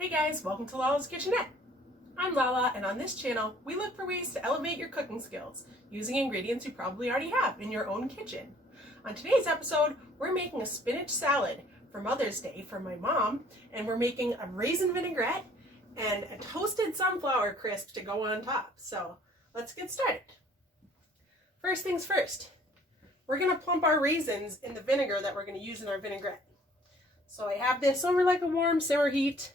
Hey guys, welcome to Lala's Kitchenette. I'm Lala, and on this channel, we look for ways to elevate your cooking skills using ingredients you probably already have in your own kitchen. On today's episode, we're making a spinach salad for Mother's Day for my mom, and we're making a raisin vinaigrette and a toasted sunflower crisp to go on top. So let's get started. First things first, we're going to plump our raisins in the vinegar that we're going to use in our vinaigrette. So I have this over like a warm simmer heat.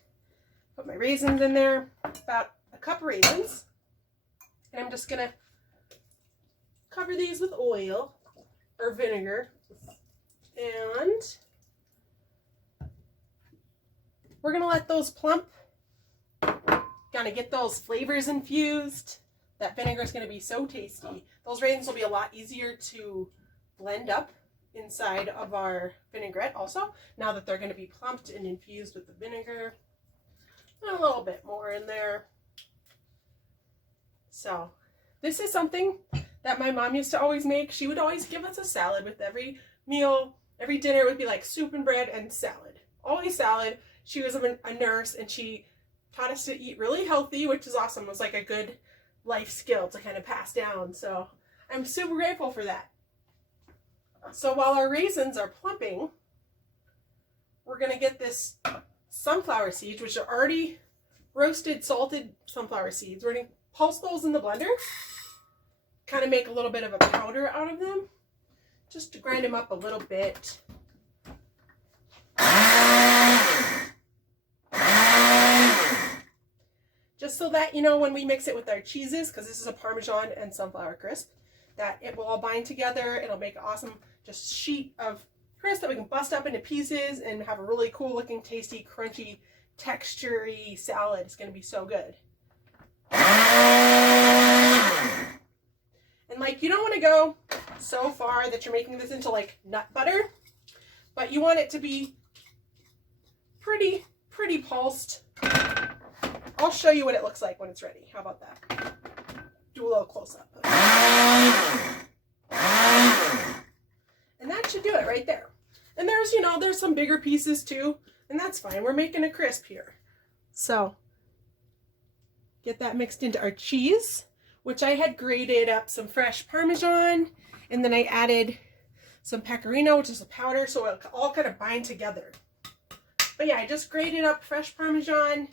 Put my raisins in there, about a cup of raisins, and I'm just gonna cover these with oil or vinegar, and we're gonna let those plump. Gonna get those flavors infused. That vinegar is gonna be so tasty. Those raisins will be a lot easier to blend up inside of our vinaigrette also, now that they're gonna be plumped and infused with the vinegar. A little bit more in there. So this is something that my mom used to always make. She would always give us a salad with every meal. Every dinner would be like soup and bread and salad. Always salad. She was a nurse, and she taught us to eat really healthy, which is awesome. It was like a good life skill to kind of pass down. So I'm super grateful for that. So while our raisins are plumping, we're going to get this sunflower seeds, which are already roasted, salted sunflower seeds. We're going to pulse those in the blender, kind of make a little bit of a powder out of them, just to grind them up a little bit. Just so that, you know, when we mix it with our cheeses, because this is a Parmesan and sunflower crisp, that it will all bind together. It'll make an awesome just sheet of crisp that we can bust up into pieces and have a really cool looking, tasty, crunchy, textury salad. It's going to be so good. And like, you don't want to go so far that you're making this into like nut butter, but you want it to be pretty pulsed. I'll show you what it looks like when it's ready. How about that? Do a little close up. And that should do it right there. And there's, you know, there's some bigger pieces too, and that's fine. We're making a crisp here. So get that mixed into our cheese, which I had grated up some fresh Parmesan, and then I added some pecorino, which is a powder, so it'll all kind of bind together. But yeah, I just grated up fresh Parmesan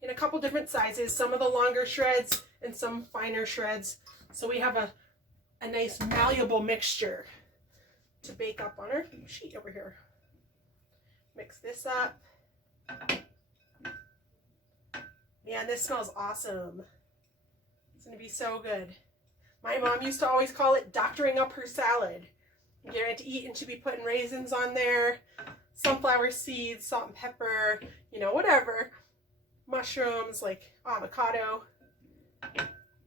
in a couple different sizes, some of the longer shreds and some finer shreds. So we have a nice malleable mixture to bake up on our sheet over here. Mix this up. Man, this smells awesome. It's gonna be so good. My mom used to always call it doctoring up her salad. You get it to eat, and she'd be putting raisins on there, sunflower seeds, salt and pepper, you know, whatever. Mushrooms, like avocado.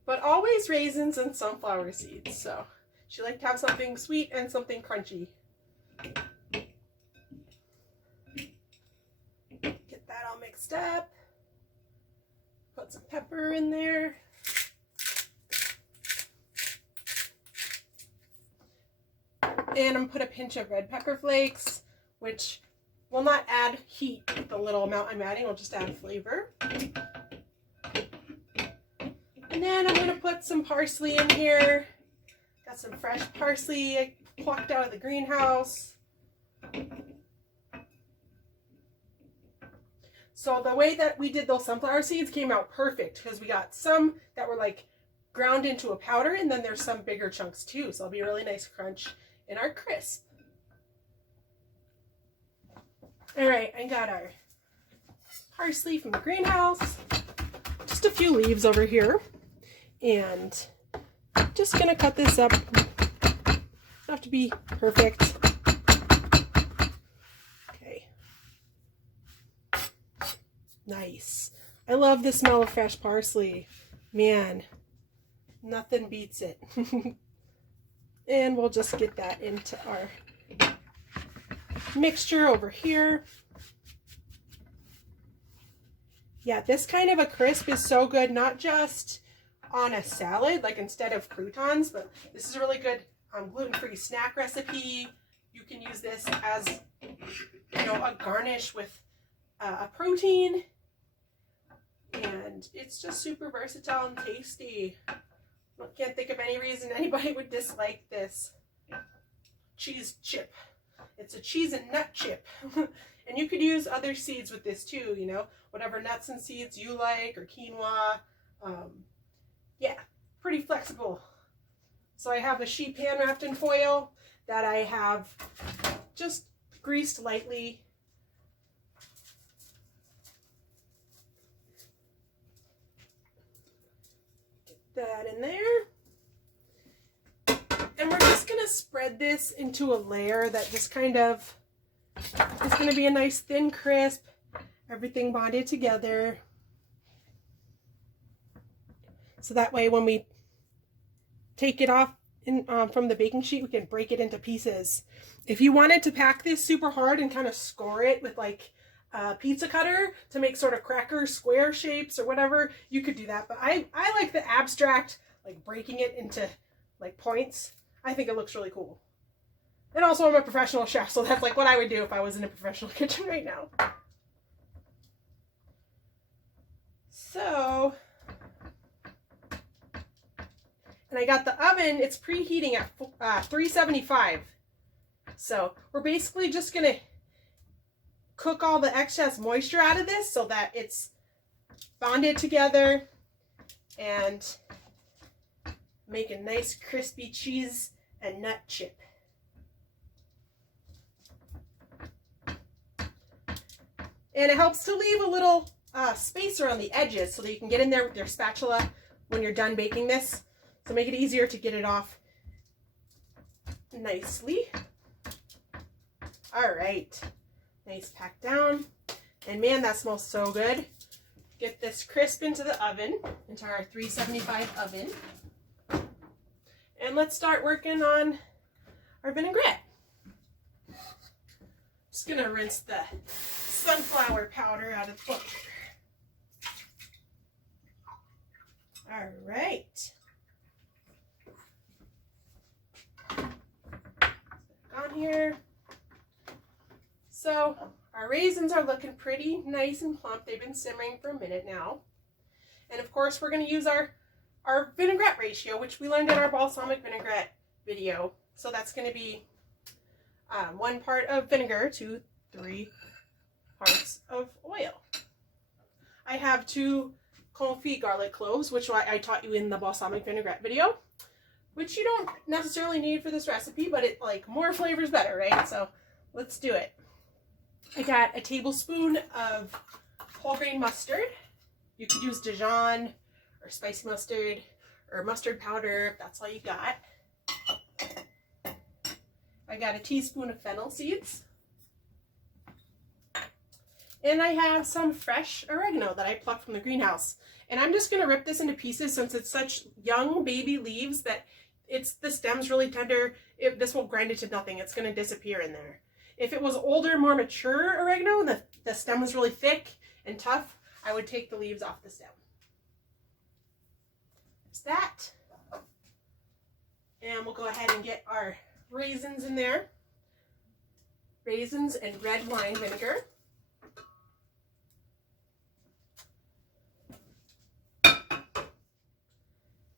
But always raisins and sunflower seeds, so she liked to have something sweet and something crunchy. Get that all mixed up. Put some pepper in there. And I'm going to put a pinch of red pepper flakes, which will not add heat with the little amount I'm adding. I'll just add flavor. And then I'm going to put some parsley in here. Got some fresh parsley I plucked out of the greenhouse. So the way that we did those sunflower seeds came out perfect, because we got some that were like ground into a powder, and then there's some bigger chunks too. So it'll be a really nice crunch in our crisp. All right, I got our parsley from the greenhouse. Just a few leaves over here. And just gonna cut this up. Doesn't have to be perfect. Okay. Nice. I love the smell of fresh parsley. Man, nothing beats it. And we'll just get that into our mixture over here. Yeah, this kind of a crisp is so good, not just on a salad, like instead of croutons, but this is a really good gluten-free snack recipe. You can use this as, you know, a garnish with a protein. And it's just super versatile and tasty. I can't think of any reason anybody would dislike this cheese chip. It's a cheese and nut chip. And you could use other seeds with this too, you know, whatever nuts and seeds you like, or quinoa. Yeah, pretty flexible. So I have a sheet pan wrapped in foil that I have just greased lightly. Get that in there. And we're just gonna spread this into a layer that just kind of is gonna be a nice thin crisp, everything bonded together. So that way when we take it off from the baking sheet, we can break it into pieces. If you wanted to pack this super hard and kind of score it with like a pizza cutter to make sort of cracker square shapes or whatever, you could do that. But I like the abstract, like breaking it into like points. I think it looks really cool. And also I'm a professional chef, so that's like what I would do if I was in a professional kitchen right now. So, and I got the oven, it's preheating at 375. So we're basically just gonna cook all the excess moisture out of this so that it's bonded together and make a nice crispy cheese and nut chip. And it helps to leave a little space around the edges so that you can get in there with your spatula when you're done baking this. So make it easier to get it off nicely. All right, nice pack down. And man, that smells so good. Get this crisp into the oven, into our 375 oven. And let's start working on our vinaigrette. Just gonna rinse the sunflower powder out of the bowl. All right. On here. So our raisins are looking pretty nice and plump. They've been simmering for a minute now. And of course we're going to use our vinaigrette ratio, which we learned in our balsamic vinaigrette video. So that's going to be 1 part of vinegar to 3 parts of oil. I have 2 confit garlic cloves, which I taught you in the balsamic vinaigrette video, which you don't necessarily need for this recipe, but it like more flavor is better, right? So let's do it. I got a tablespoon of whole grain mustard. You could use Dijon or spicy mustard or mustard powder if that's all you got. I got a teaspoon of fennel seeds. And I have some fresh oregano that I plucked from the greenhouse. And I'm just going to rip this into pieces since it's such young baby leaves that the stem's really tender. This will grind it to nothing. It's going to disappear in there. If it was older, more mature oregano, and the stem was really thick and tough, I would take the leaves off the stem. There's that. And we'll go ahead and get our raisins in there. Raisins and red wine vinegar.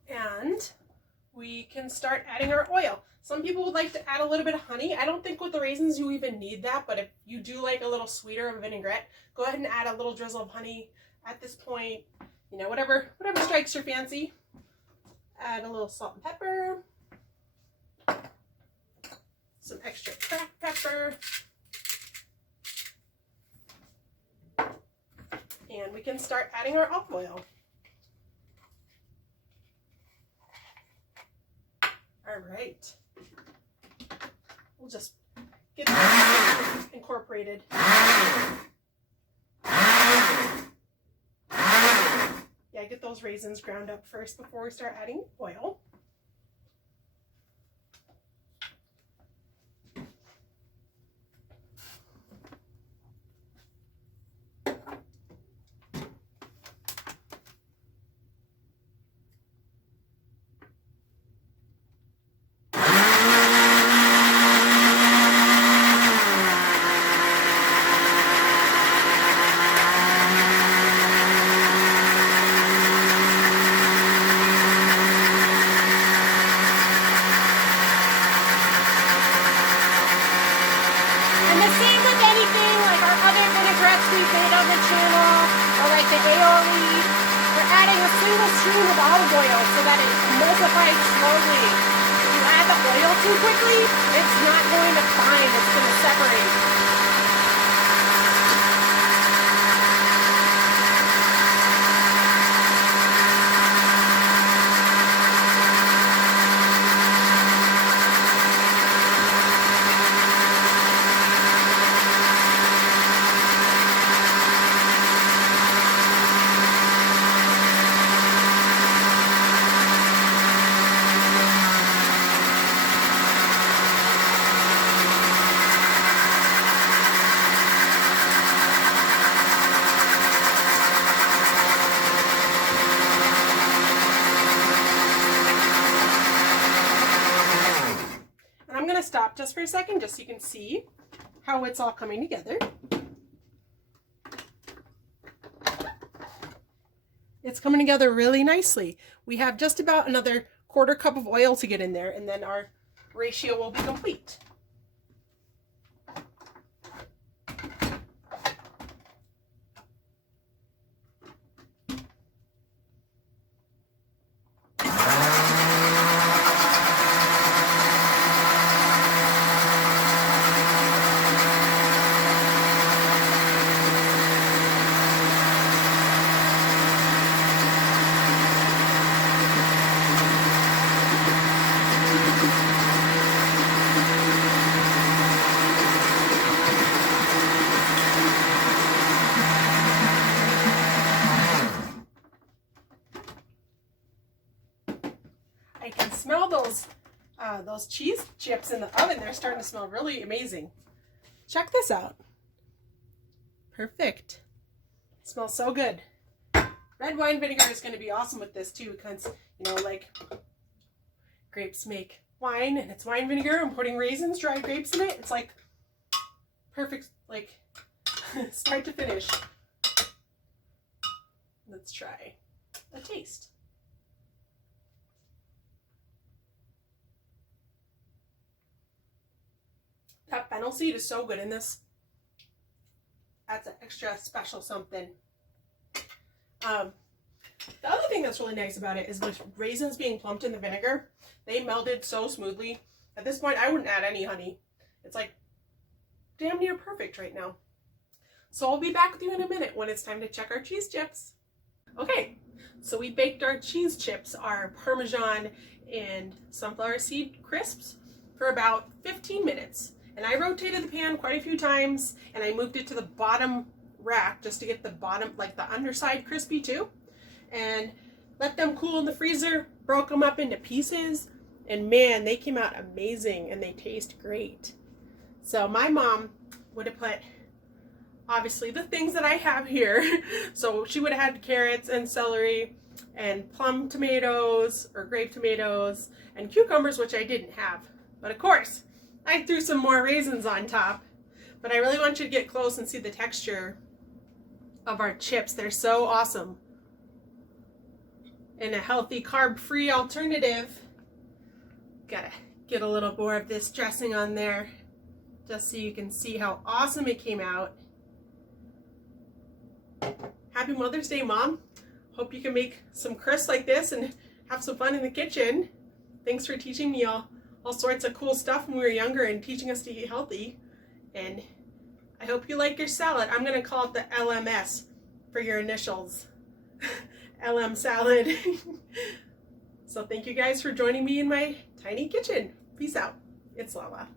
And we can start adding our oil. Some people would like to add a little bit of honey. I don't think with the raisins you even need that, but if you do like a little sweeter of a vinaigrette, go ahead and add a little drizzle of honey at this point. You know, whatever strikes your fancy. Add a little salt and pepper. Some extra cracked pepper. And we can start adding our olive oil. All right. We'll just get that incorporated. Yeah, get those raisins ground up first before we start adding oil. the aioli. We're adding a single stream of olive oil so that it emulsifies slowly. If you add the oil too quickly, it's not going to bind, it's going to separate. Stop just for a second just so you can see how it's all coming together. It's coming together really nicely. We have just about another 1/4 cup of oil to get in there, and then our ratio will be complete. I can smell those cheese chips in the oven. They're starting to smell really amazing. Check this out. Perfect. It smells so good. Red wine vinegar is going to be awesome with this too, because, you know, like grapes make wine and it's wine vinegar. I'm putting raisins, dried grapes in it. It's like perfect, like start to finish. Let's try a taste. That fennel seed is so good in this. That's an extra special something. The other thing that's really nice about it is with raisins being plumped in the vinegar, they melted so smoothly. At this point, I wouldn't add any honey. It's like damn near perfect right now. So I'll be back with you in a minute when it's time to check our cheese chips. Okay, so we baked our cheese chips, our Parmesan and sunflower seed crisps, for about 15 minutes. And I rotated the pan quite a few times, and I moved it to the bottom rack just to get the bottom, like the underside crispy too. And let them cool in the freezer, broke them up into pieces, and man, they came out amazing and they taste great. So my mom would have put, obviously, the things that I have here. So she would have had carrots and celery and plum tomatoes or grape tomatoes and cucumbers, which I didn't have. But of course, I threw some more raisins on top. But I really want you to get close and see the texture of our chips. They're so awesome. And a healthy carb-free alternative. Gotta get a little more of this dressing on there just so you can see how awesome it came out. Happy Mother's Day, Mom. Hope you can make some crisps like this and have some fun in the kitchen. Thanks for teaching me all sorts of cool stuff when we were younger and teaching us to eat healthy. And I hope you like your salad. I'm going to call it the LMS for your initials. LM salad. So thank you guys for joining me in my tiny kitchen. Peace out. It's Lala.